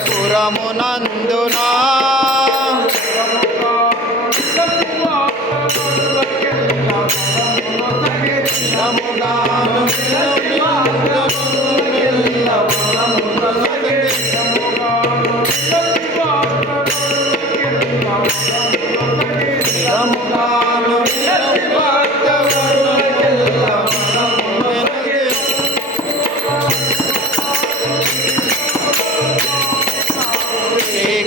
పురమునందునా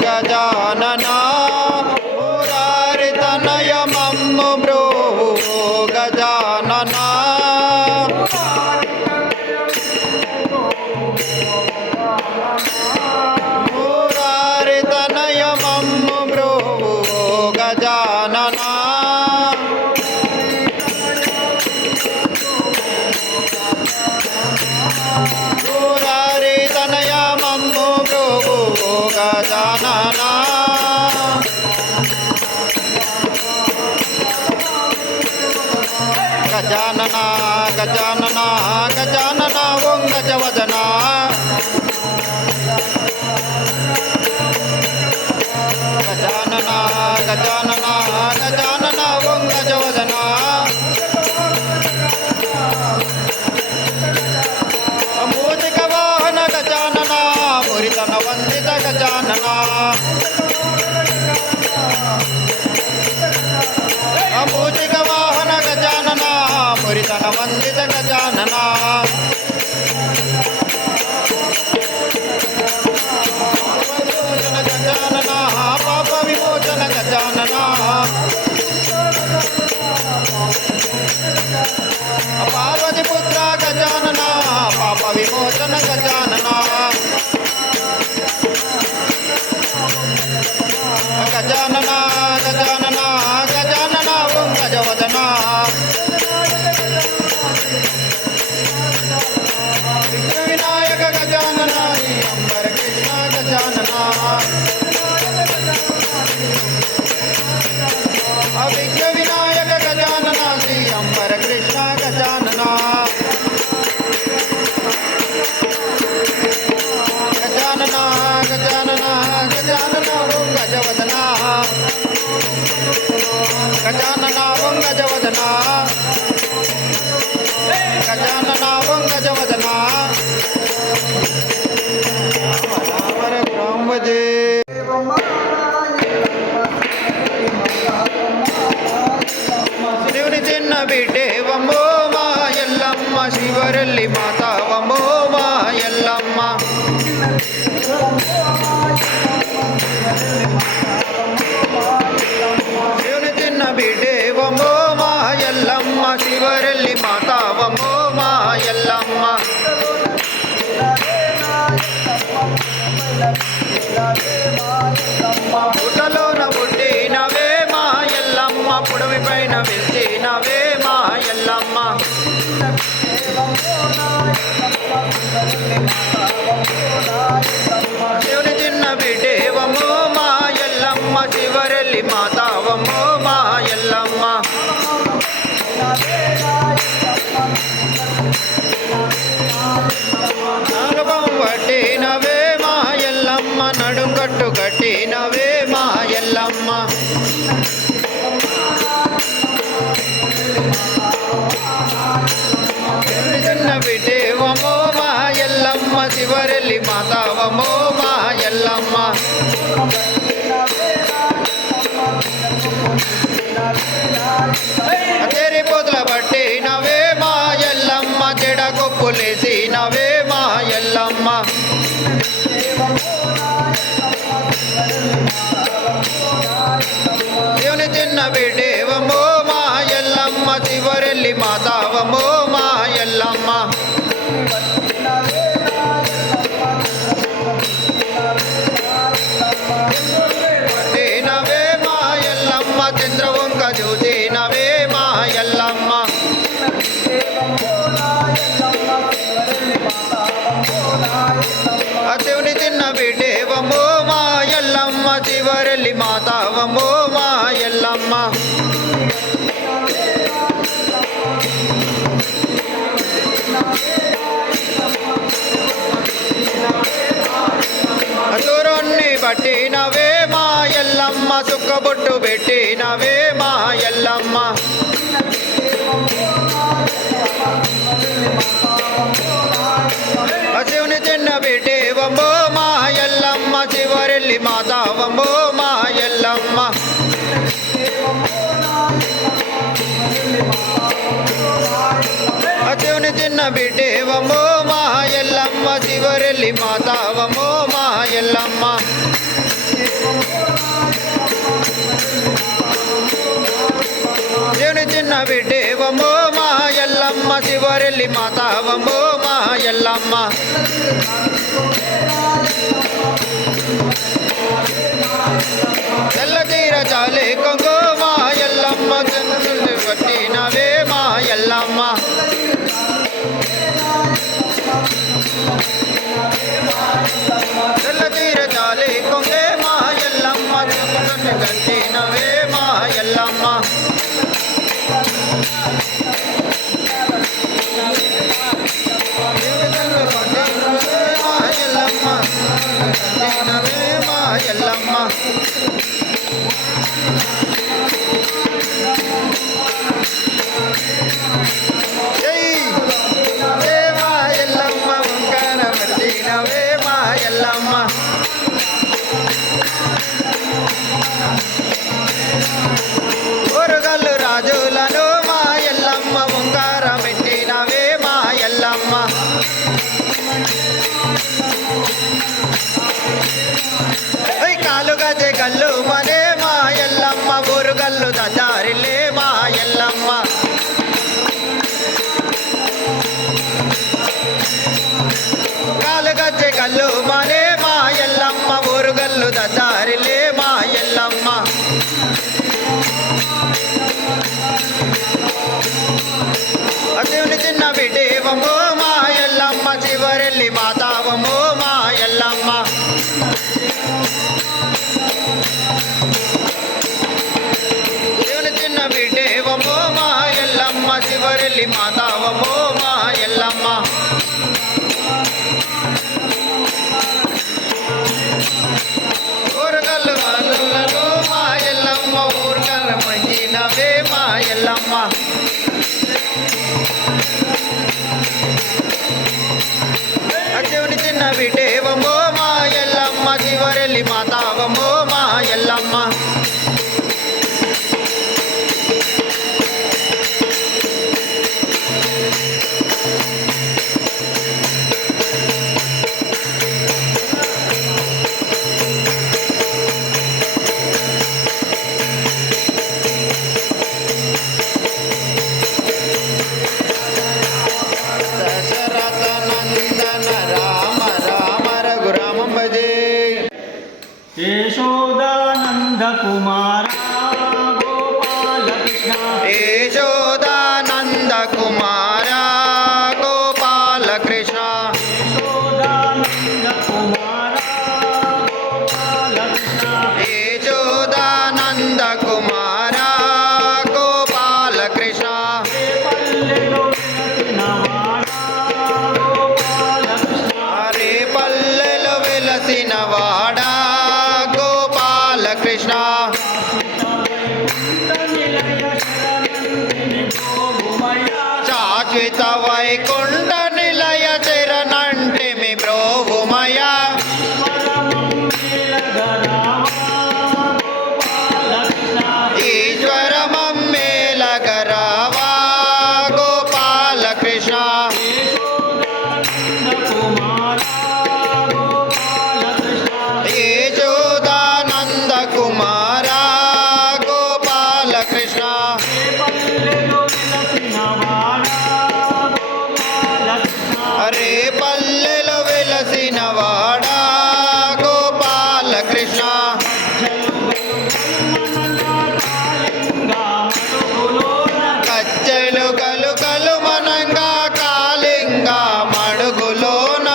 గజానన మురారి తనయ మమ్ము బ్రోవు గజానన మురారి తనయ మమ్ము బ్రోవు గజానన మురారి తనయ మమ్ము బ్రోవు గజానన గజానన గజానన గజానన ఓం గజవదన గజానన గజానన గజానన ఓం గజవదన మూజిక వాహన గజానన మురితన వందిత గజానన మూజిక వాహన గజానన మురితన వందిత గజానన గజానన పాప విమోచన గజానన పార్వతి పుత్ర గజానన పాప విమోచన గజానన గజానన గజానన గజానన ఓం గజవదన వినాయక గజానన అంబర కృష్ణ గజానన విఘ్న వినాయక గజానన శ్రీ అంబర కృష్ణ గజానన గజానన గజానన గజానన ఓం గజవదన గజానన ఓం గజవదన గజానన ఓం గజవదన రామదే శివుని చిన్న బిడ్డేవమ్మో మా ఎల్లమ్మ శివరల్లి మాతావమ్మో మా ఎల్లమ్మ శివుని చిన్న బిడ్డేవమ్మో మా ఎల్లమ్మ శివరల్లి మాతావమ్మో మా ఎల్లమ్మ పుట్టలోన పుట్టినవే మా ఎల్లమ్మ పుడమి పైన వెళ్తినవే మా ఎల్లమ్మ శివుని చిన్న బిడ్డేవమ్మో మా ఎల్లమ్మ శివరల్లి మాతావమ్మో మా ఎల్లమ్మ నాగపం పట్టినవే మా ఎల్లమ్మ నడుం కట్టు కట్టినవే మా ఎల్లమ్మ చిన్న బిడ్డేవమ్మో మా ఎల్లమ్మ శివరల్లి మాతావమ్మో మా ఎల్లమ్మ చెరి పొదల పట్టినవే మా ఎల్లమ్మ చెడ కొప్పులేసినవే మా ఎల్లమ్మ శివుని చిన్న బిడ్డేవమ్మో మా ఎల్లమ్మ శివరల్లి మాతావమ్మో మా ఎల్లమ్మ పట్టినవే మా ఎల్లమ్మ చంద్రవంక చూసినవే మా ఎల్లమ్మ సుక్కబొట్టు పెట్టినవే మా ఎల్లమ్మ శివుని చిన్న బిడ్డేవమ్మో మా ఎల్లమ్మ చివరెల్లి మాతావమ్మో మా ఎల్లమ్మ శివుని చిన్న బిడ్డేవమ్మో మా ఎల్లమ్మ చివరెల్లి మాతావమ్మో మా ఎల్లమ్మ శివుని చిన్న బిడ్డేవమ్మో మా ఎల్లమ్మ చివరెల్లి మాతావమ్మో మా ఎల్లమ్మ తెల్ల తీర చాలే కొంగో మా ఎల్లమ్మ చంద్రుని పట్టినవే మా ఎల్లమ్మ తెల్ల తీర చాలే కొంగే మా ఎల్లమ్మ చంద్రుని పట్టినవే మా ఎల్లమ్మ ఎల్లమ్మ జై దేవా ఎల్లమ్మ ఓంకార వర్ధినవే మా ఎల్లమ్మ ఓరుగల్లు రాజులను మా ఎల్లమ్మ ఓంకార పెట్టినవే మా ఎల్లమ్మ కాలుగజె గల్లు మనే మా ఎల్లమ్మ ఊరుగల్లు దారిలే మా ఎల్లమ్మ కాలుగజె గల్లు మనే మా ఎల్లమ్మ ఊరుగల్లు దారిలే మా ఎల్లమ్మ శివుని చిన్న బిడ్డేవమ్మో మా ఎల్లమ్మ చివరెల్లి మాతావమ్మో మా ఎల్లమ్మ బిడ్డేవమ్మో మా ఎల్లమ్మ చివరెల్లి మాతావమ్మో మా ఎల్లమ్మ ఊరుగల్లు వాళ్ళను మా ఎల్లమ్మ ఊరుగల్ల మంచినవే మా ఎల్లమ్మ శివుని చిన్న బిడ్డేవమ్మో మా ఎల్లమ్మ చివరెల్లి మాతావమ్మో మా ఎల్లమ్మ यशोदानंद कुमार गोपाल कृष्ण यशोदानंद कुमार गोपाल कृष्ण यशोदानंद कुमार गोपाल कृष्ण यशोदानंद कुमार गोपाल कृष्ण अरे पल्लेलो वेलसिन वाड़ा कृष्ण शाश्वत वैकुंठ निलय शरणंटे मी ब्रोहुमया ईश्वर मम्मेल गरावा गोपाल कृष्ण कुमारा गोपाल कृष्ण अरे पल्लेलो वेलसिन वाड़ा गोपाल कृष्ण कच्चेलु गलु गलु मనంగా కాలింగా మడుగులోన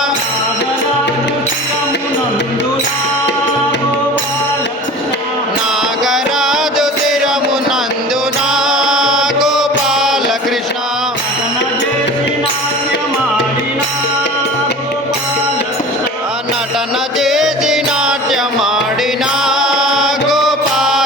నాగరాజు తిరమునందున గోపాల కృష్ణ నటన చేసి నాట్యమాడిన గోపాల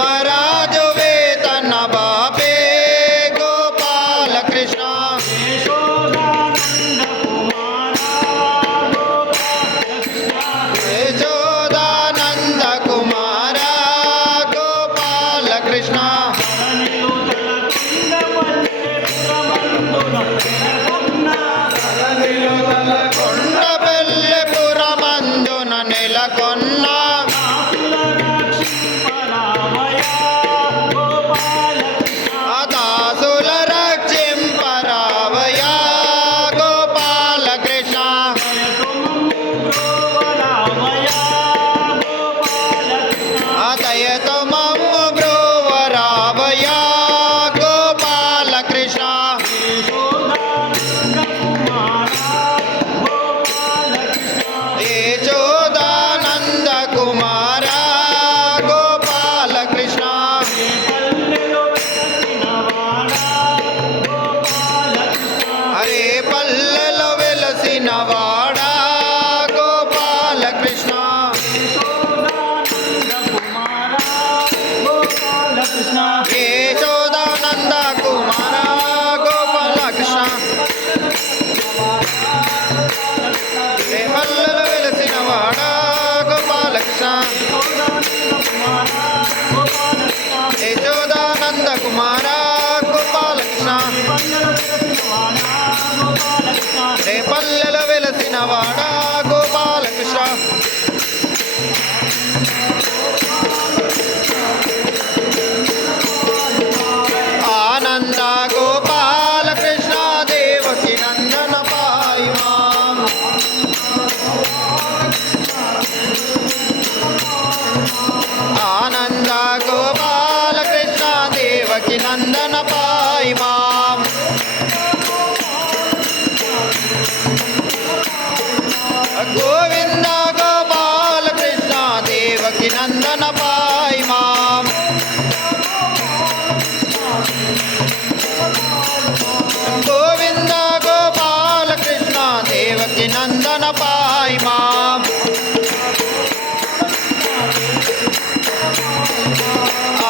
ధర్మరాజు వేతన బాపే గోపాల కృష్ణ యశోదానంద కుమార యశోదానంద కుమార గోపాల గోపాల కృష్ణ కృష్ణ కొండబెల్లెపురమందున నెలకొన్న దాసుల రక్షింపరావయా గోపాల కృష్ణ దయతో మమ్ము బ్రోవరావయా గోపాల కృష్ణ యశోదానంద కుమార గోపాల కృష్ణ హరే పల్లెలో వెలసిన వాడా గోపాల కృష్ణ యశోదానంద కుమార గోపాల కృష్ణ హరే పల్లెలో వెలసిన వాడా గోపాల కృష్ణ యశోదానంద కుమార గోపాల కృష్ణ హరే పల్లెలో వెలసిన వాడా గోపాల కృష్ణ ఆనంద గోపాల కృష్ణ దేవకి నందన పాయి మాం ఆనంద గోపాల కృష్ణ దేవకి నందన పాయి మాం గోవింద గోపాల కృష్ణ దేవకి నందన పాయి మాం గోవింద గోపాల కృష్ణ దేవకి నందన పాయి మాం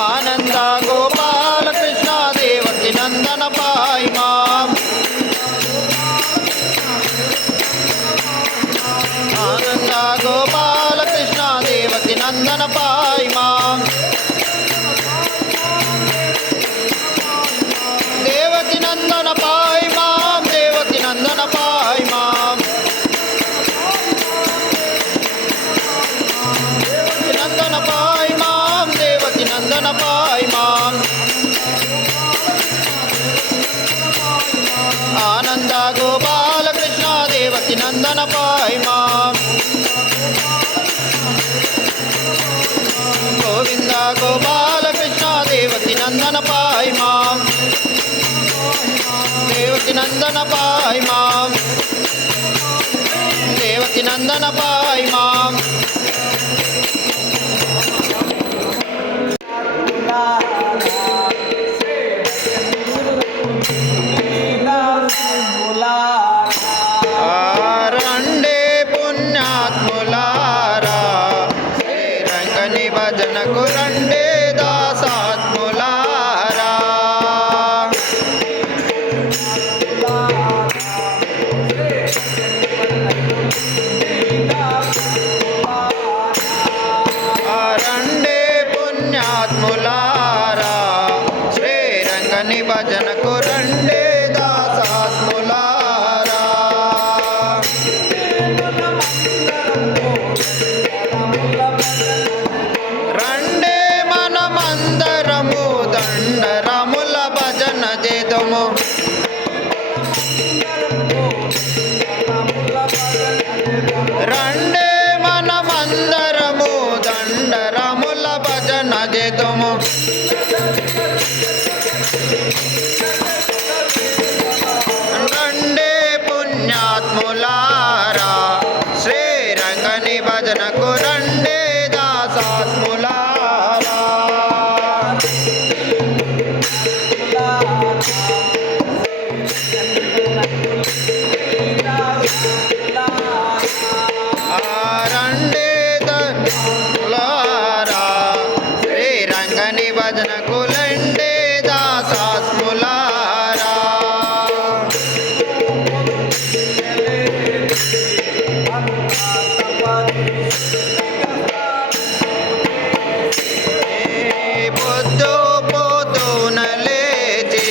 ఆనంద గోపాల కృష్ణ దేవకి నందన పాయి మాం ఆనంద గోపాల కృష్ణ దేవకి నందన పాయి మాం దేవకి నందన పాయి మాం దేవకి నందన పాయి మాం దేవకి నందన పాయి మాం దేవకి నందన పాయి మాం ఆనంద గోపాల కృష్ణ దేవకి నందన పాయి మాం గోవింద గోపాల కృష్ణ దేవకి నందన పాయి మాం దేవకి నందన పాయి మాం దేవకి నందన పాయి మాం రండే పుణ్యాత్ములారా శ్రీరంగని భజనకు రండే దాసాత్ములారా రండే పుణ్యాత్ములారా శ్రీరంగని భజనకు రండే దాసాత్ములారా రండే మనమందరము దండరముల భజన చేతుము రండే మనమందరము దండరముల భజన చేతుము రండే పుణ్యాత్ములారా శ్రీరంగని భజనకు రండే దాసాత్ములారా రండే దండలారా శ్రీరంగని భజనకులండే దాసాస్ములారా పొద్దు పొద్దున లేచి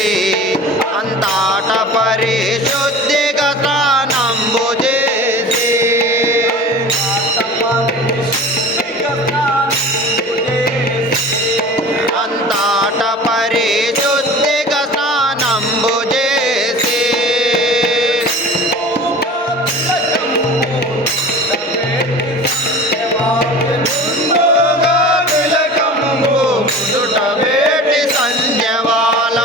అంతట పరిశుద్ధిగా స్నానంబు చేసి అంతట పరిశుద్ధిగా స్నానంబు చేసి తిలకము ముదుట వేటి సంధ్యవాల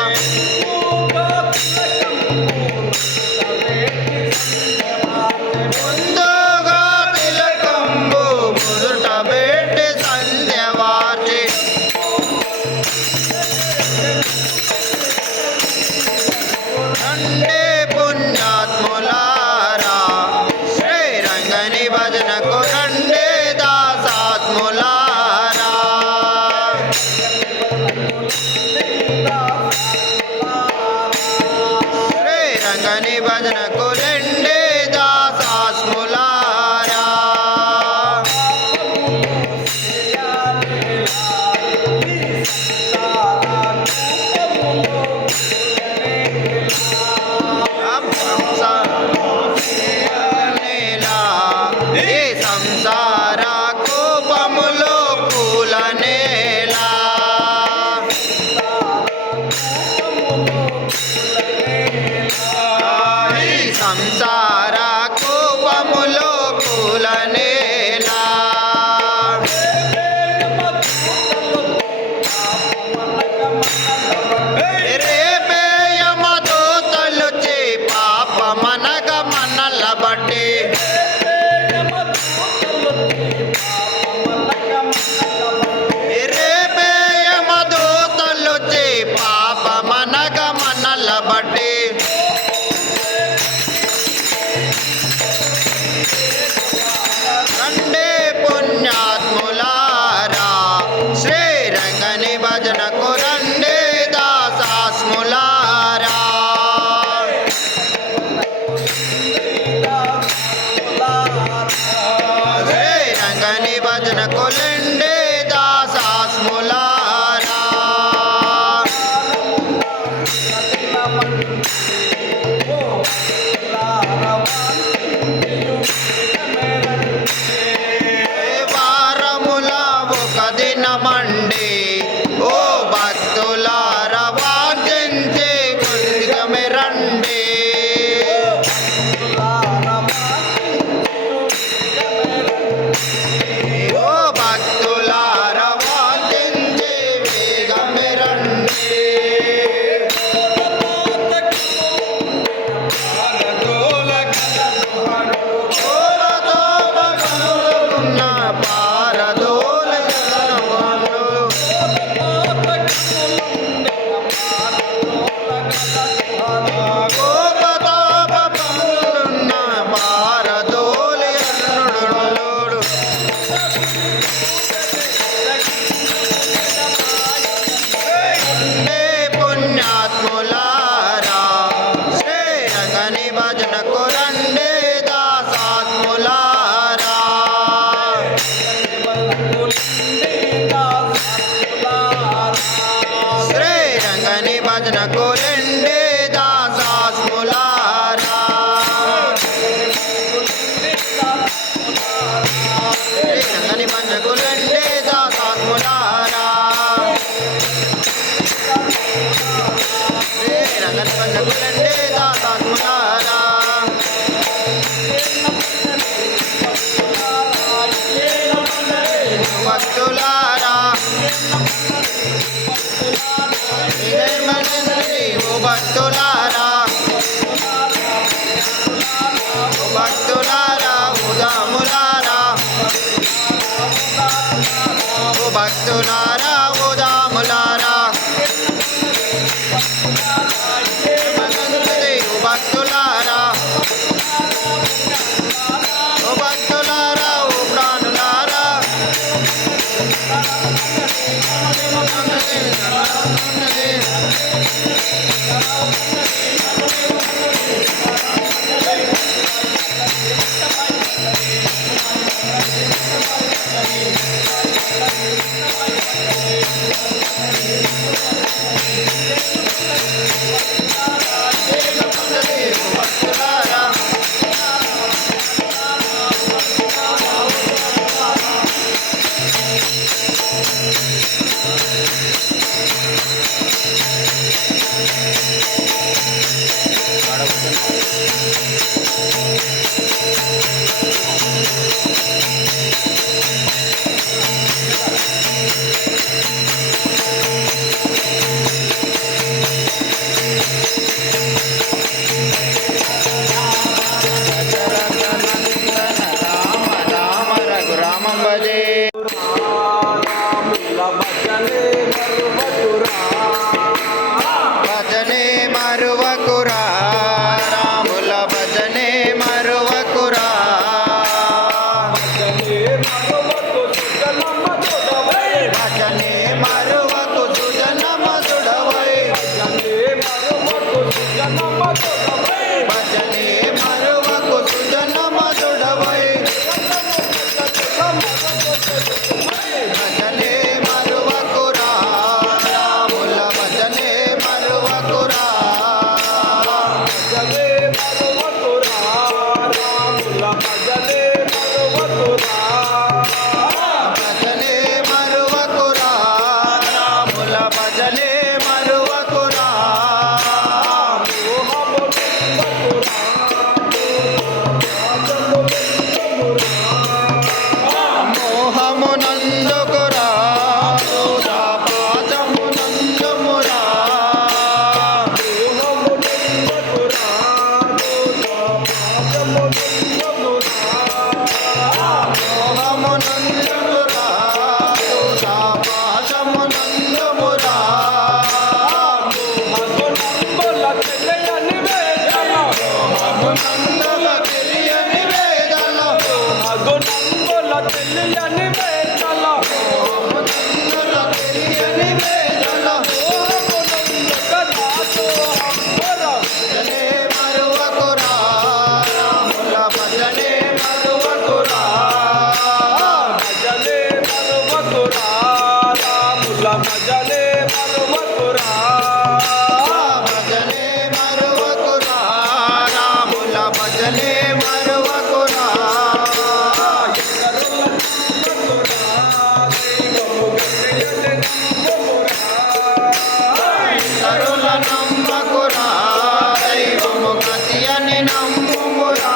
ముందుగా తిలకంబు ముదుట వేటి సంధ్యవార్చి రండే పుణ్యాత్ములారా శ్రీరంగని భజనకు రండే దాసాత్ములారా శ్రీరంగని భజనకు రండే దాసాస్ములారా ఈ సంసార కోపములో పూలనేలా ఈ సంసార కోపములో పూలనేలా రేపేయమతో తలుచి పాప మనగ మనల బట్టి రేపేయమతో తలుచి పాప మనగ మనల బట్టి రండే పుణ్యాత్ములారా శ్రీరంగని భజనకు రండే దాసాస్ములారా శ్రీరంగని భజనకు రండే దాసాస్ములారా వారముల ఒక దినమండి ఓ భక్తులారా వార్జించే గుండెమే రండి ఓ భక్తులారా వార్జించే వేగమే రండి పారదోల కోపతాపములున్న పారదోలి అన్నుడు పుణ్యాత్ములారా శ్రీరంగని భజనకు రండే దాసాత్ములారా శ్రీరంగని భజనకు రండే దాసాస్ములారా శ్రీరంగని భజనకు రండే దాసాస్ములారా శ్రీరంగని భజనకు రండే దాసాస్ములారా భక్తులారా భక్తులారా భజనే మరువకురా రాముల భజనే మరువకురా భజనే మరువకు సుజనమ సుడవై భజనే మరువకు సుజనమ సుడవై భజనే మరువకురా రాముల భజనే మరువకురా భజనే మరువకురా రాముల భజనే మరువకురా మోహమునందుకురా దూదా పాదమునందుమురా మోహమునందుకురా దూదా పాదమునందుమురా మోహమునందుల తెలియని వేదన మోహమునందుల తెలియని వేదన భజనే మరువకురా రాముల భజనే మరువకురా భజనే మరువకురా రాముల భజనే మరువకురా ఇతరుల నమ్మకురా దైవము గతి అని నమ్ముమురా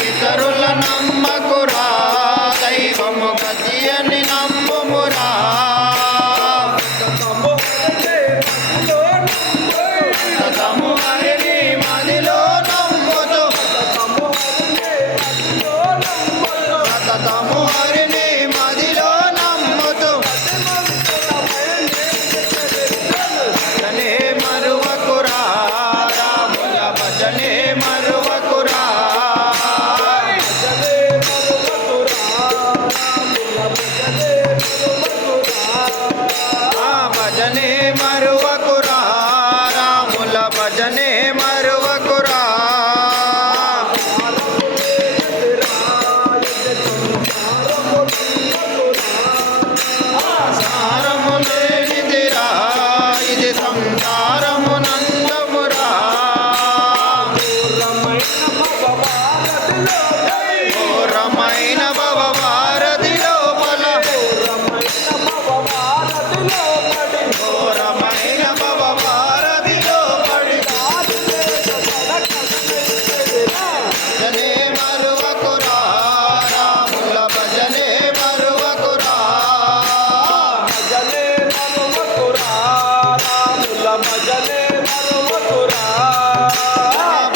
ఇతరుల నమ్మకురా దైవము గతి అని నమ్ముమురా సతము హరిని మదిలో నమ్ముతూ సతము హరిని మదిలో నమ్ముతూ భజనే మరువకురా రాముల భజనే మరువకురా భజనే మరువకురా రాముల భజనే మరువకురా సారము లేనిదిరా ఇది సంసారము నందమురా ఘోరమైన భవభారతి లోపల ఘోరమైన భవభారతిలో పడి భజనే మరువకురా రాముల భజనే మరువకురా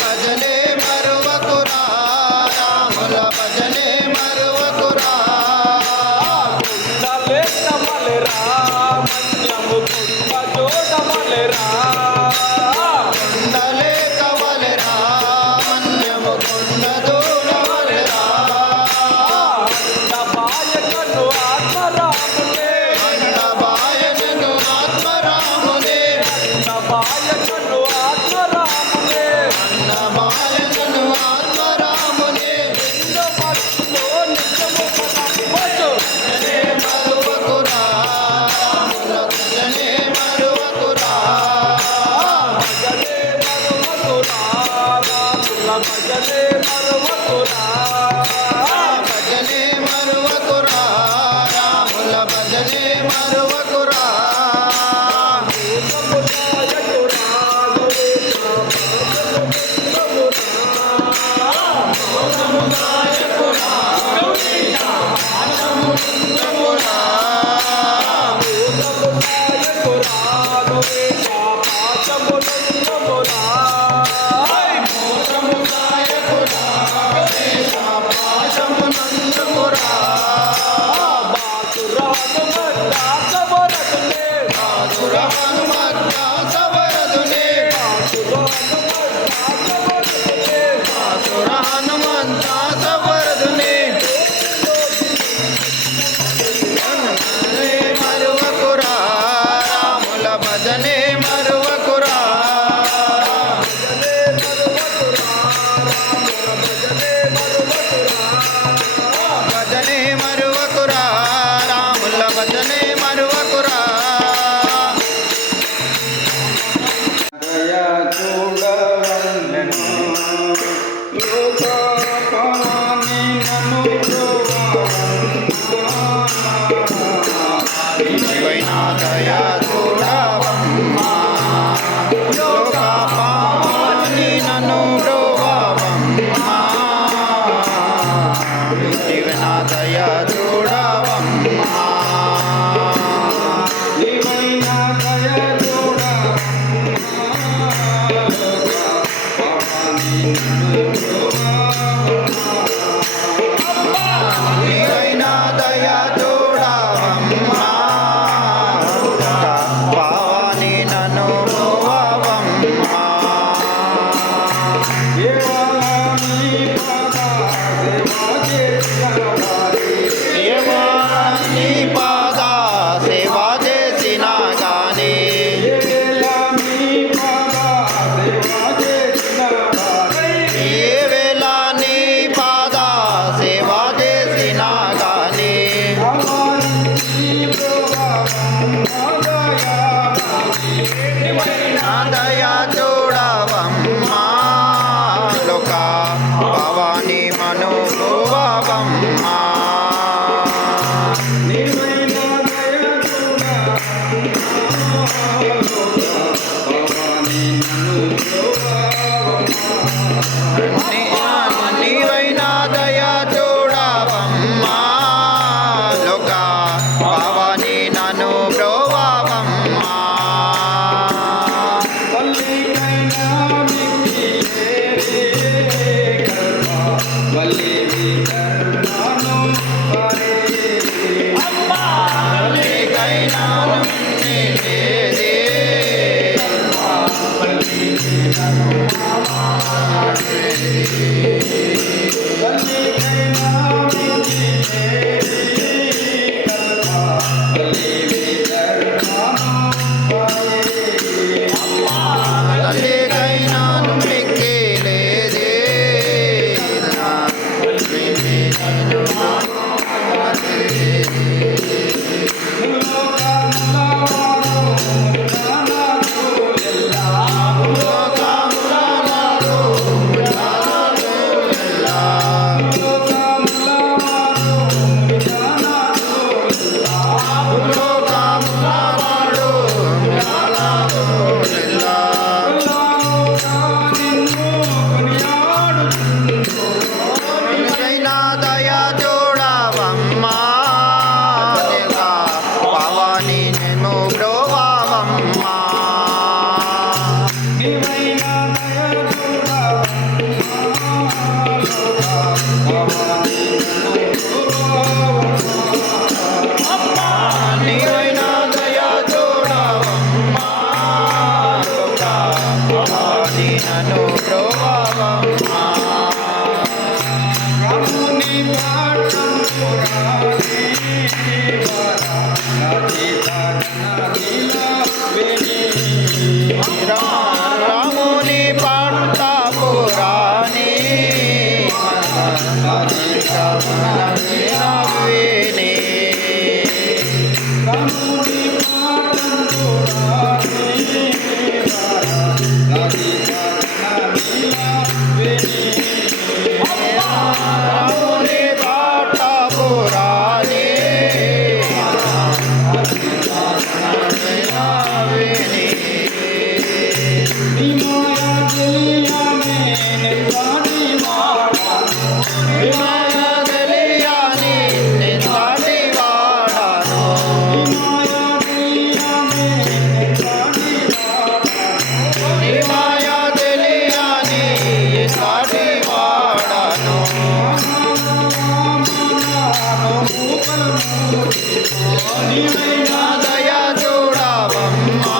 భజనే మరువకురా సవరదునే మరువకురా రాముల భజనే మరువకురా భజనే మరువకురా రాముల భజనే మరువకురా దయా చూడవలెను లోకపాలని నన్ను నీవైనా దయా చూడవమ్మా లోకపాలని నన్ను బ్రోవమ్మా నీవైనా దయా చూడవమ్మా నీవైనా దయా నీవైనా దయా చూడవమ్మా పావని నన్ను బ్రోవమ్మా నీ పాద సేవ చేసిన గాని ఏ వేళ నీ పాద సేవ చేసిన గాని నా దయా చూడవమ్మా లోక భవాని మను భువమ్మా నీవైనా దయా చూడవమ్మా లోక భవాని నన్ను బ్రోవమ్మా నీకైనా నిన్నేదే తల్లికైనా మిక్కిలేదే దయా చూడవమ్మా పవని నేను బ్రోవమ్మా నీవైనా దయా చూడవమ్మా పవని నన్ను బ్రోవమ్మా రాముని పట్ట పురాణి విని రాముని పట్ట పురాణి దయా చూడవమ్మా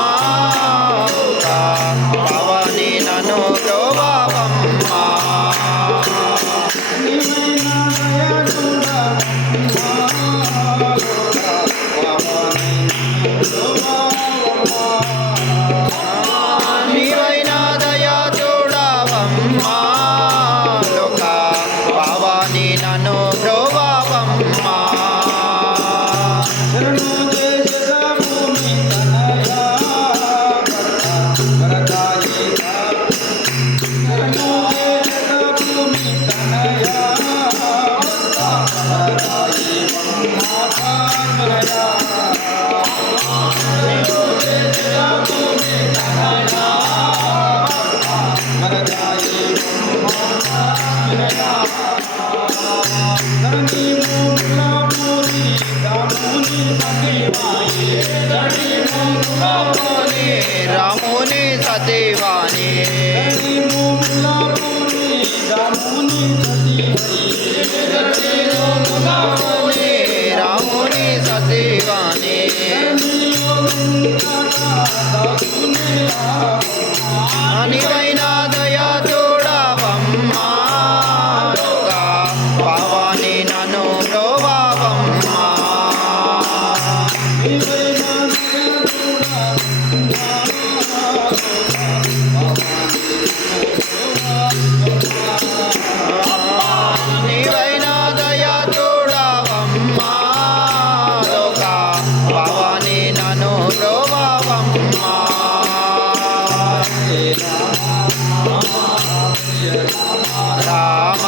భవాని నన్ను బ్రోవమ్మా రాముని సతీవాణి రాముని సతీవాణి అనివైన దయా చూడవమ్మా భవాని నన్ను ప్రోభావమ్మా నీవైన దయా చూడవమ్మా భవాని నన్ను ప్రోభావమ్మా రామ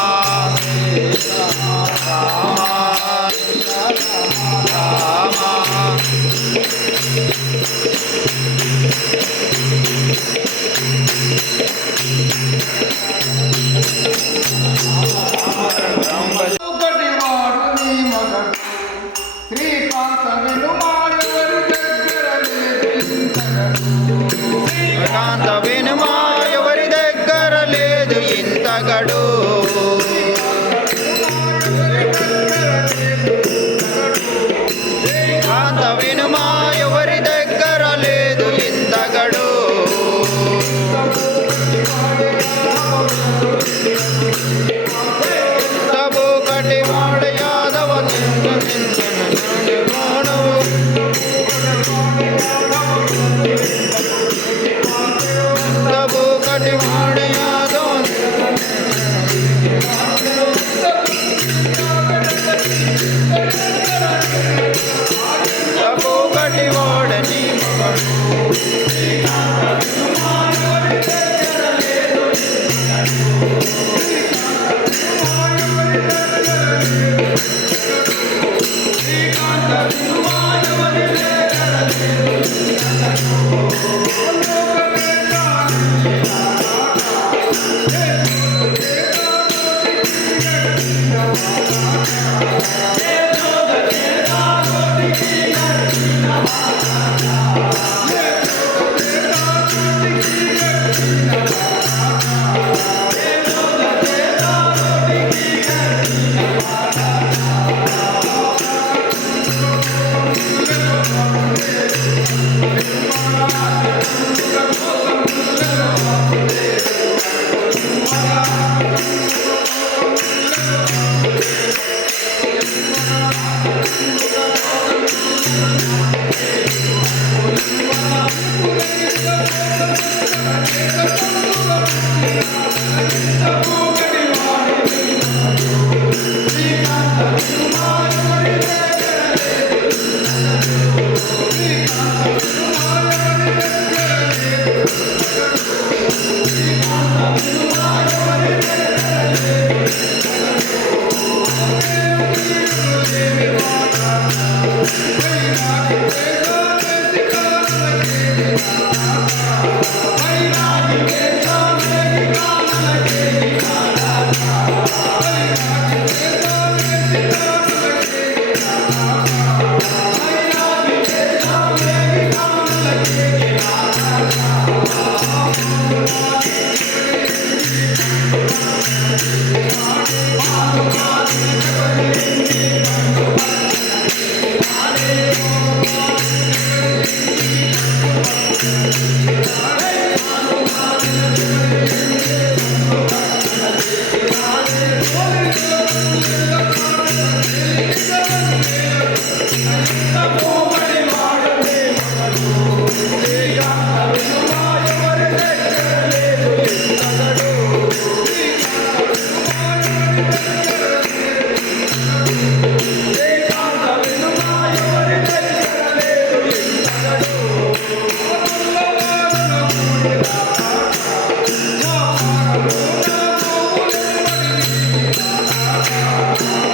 కాంత వినుమా ఎవరి దగ్గర లేదు ఇంతగడు కాంత వినుమా ఎవరి దగ్గర లేదు ఇంతగడు తబు కటి వాడ యాదవ తబు కటి వాడ యాదవ తబు కటి వాడని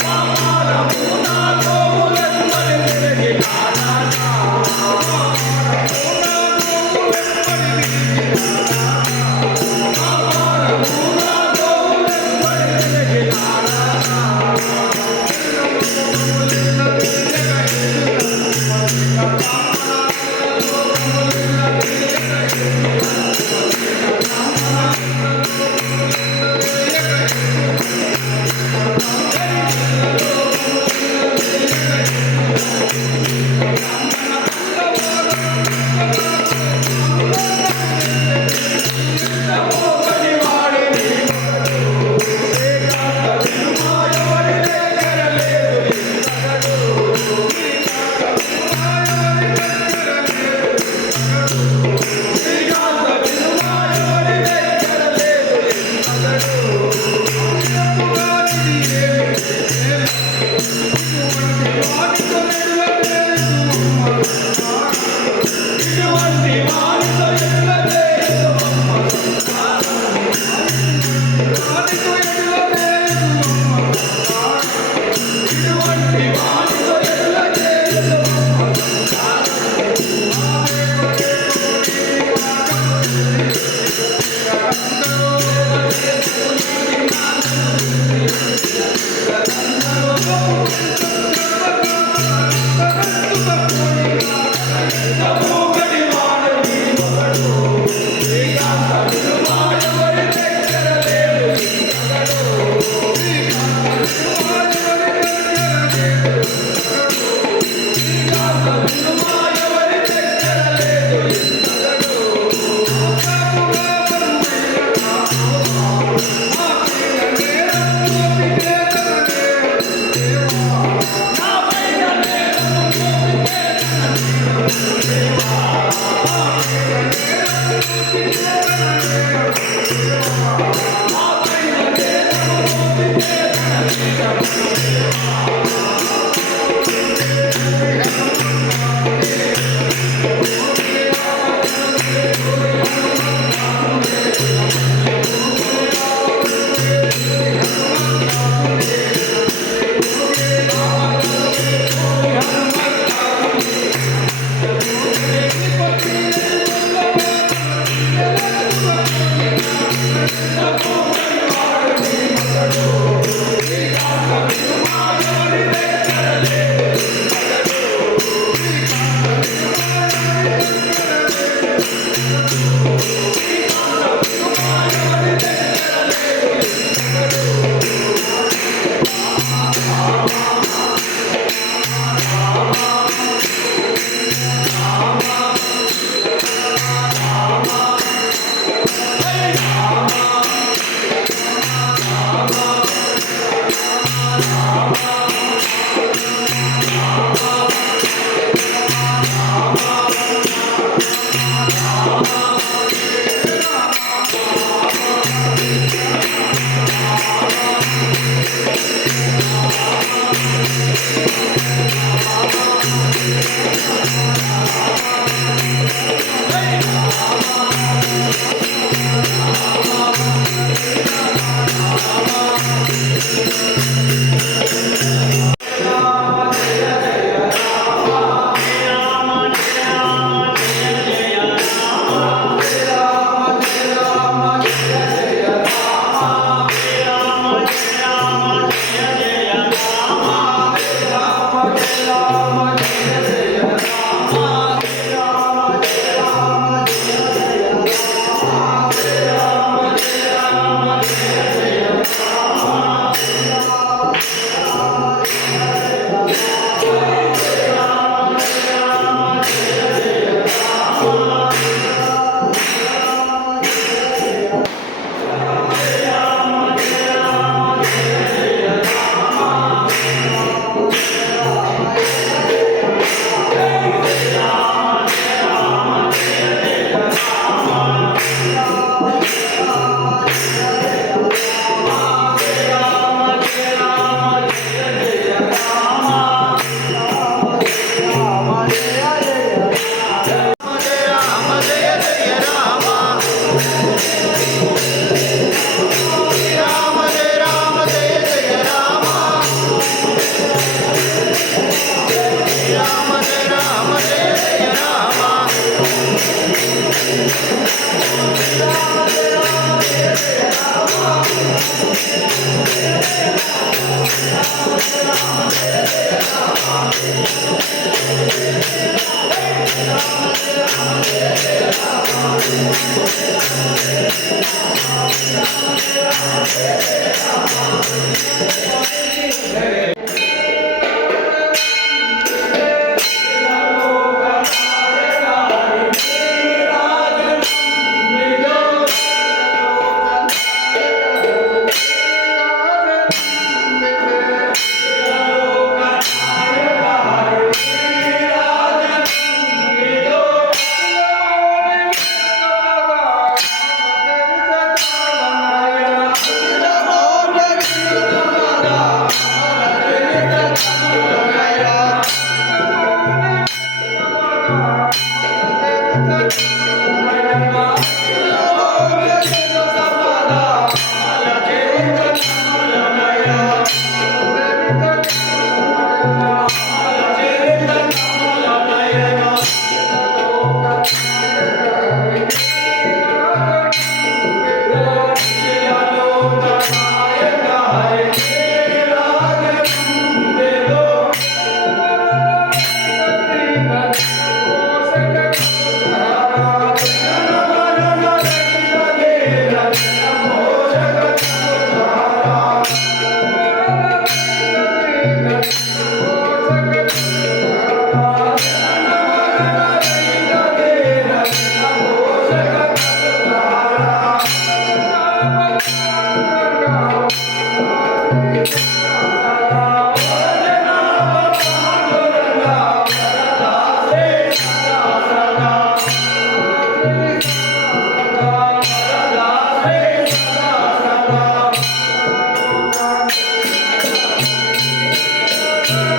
Wow.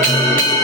నీ